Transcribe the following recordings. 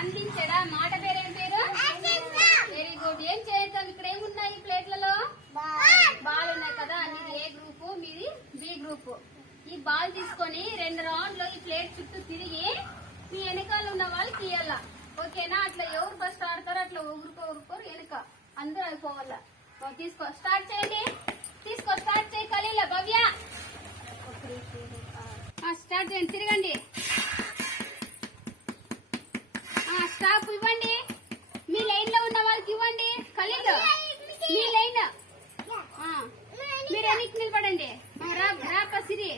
అందించడా మాట పేరేం పేరు? Very good. ఏం చేద్దాం? ఇక్కడ ఏమున్నాయి ప్లేట్లలో? బాల్ ఉన్నాయి కదా. మీది ఏ గ్రూప్, మీది బి గ్రూప్. ఈ బాల్ తీసుకొని 2 రౌండ్లు ఈ ప్లేట్ చుట్టూ తిరిగి మీ వెనకాల ఉన్న వాళ్ళకి ఇయ్యాల. ఓకేనా? అట్లా ఎవరు ఫస్ట్ ఆడతారో అట్లా ఊరుకోరు వెనుక అందరూ అయిపోవాల. తీసుకో, స్టార్ట్ చేయండి. తీసుకో, స్టార్ట్ చేయి. ఖలీల, భవ్య స్టార్ట్ చేయండి. తిరగండి. స్టాప్ ఇవ్వండి. మీ లైన్ లో ఉన్న వాళ్ళకి ఇవ్వండి. ఖలీల్, మీ లైన్. మీరు వెనక్కి నిలబడండి. రా సిరి.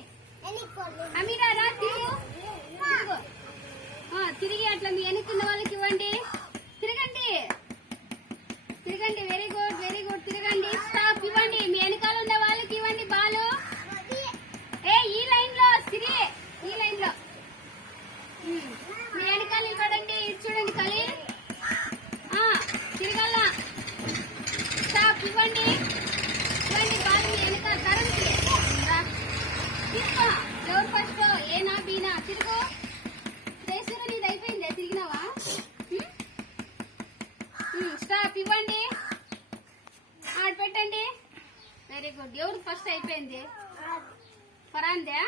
అమీరా రా, తిరిగి అట్లా మీ వెనక్కున్న వాళ్ళకి ఇవ్వండి. తిరగండి. Very good, very good. తిరగండి. స్టాప్ ఇవ్వండి. మీ వెనకాల ఉన్న వాళ్ళకి ఇవ్వండి బాలు. ఈ లైన్ లో సిరి, ఈ లైన్ లో మీ వెనకాల నిలబడండి. చూడండి ఖలీల్. తిరగల. స్టాప్ ఇవ్వండి. బాలు మీ వెనకాల తరండి. తీసుకో. ఎవరు ఫస్ట్? ఏనా బీనా? తిరుగు. దేశూరు నీది అయిపోయిందే, తిరిగినావా? స్టాప్ ఇవ్వండి. ఆడ పెట్టండి. Very good. ఎవరు ఫస్ట్ అయిపోయింది? ఫరాందే.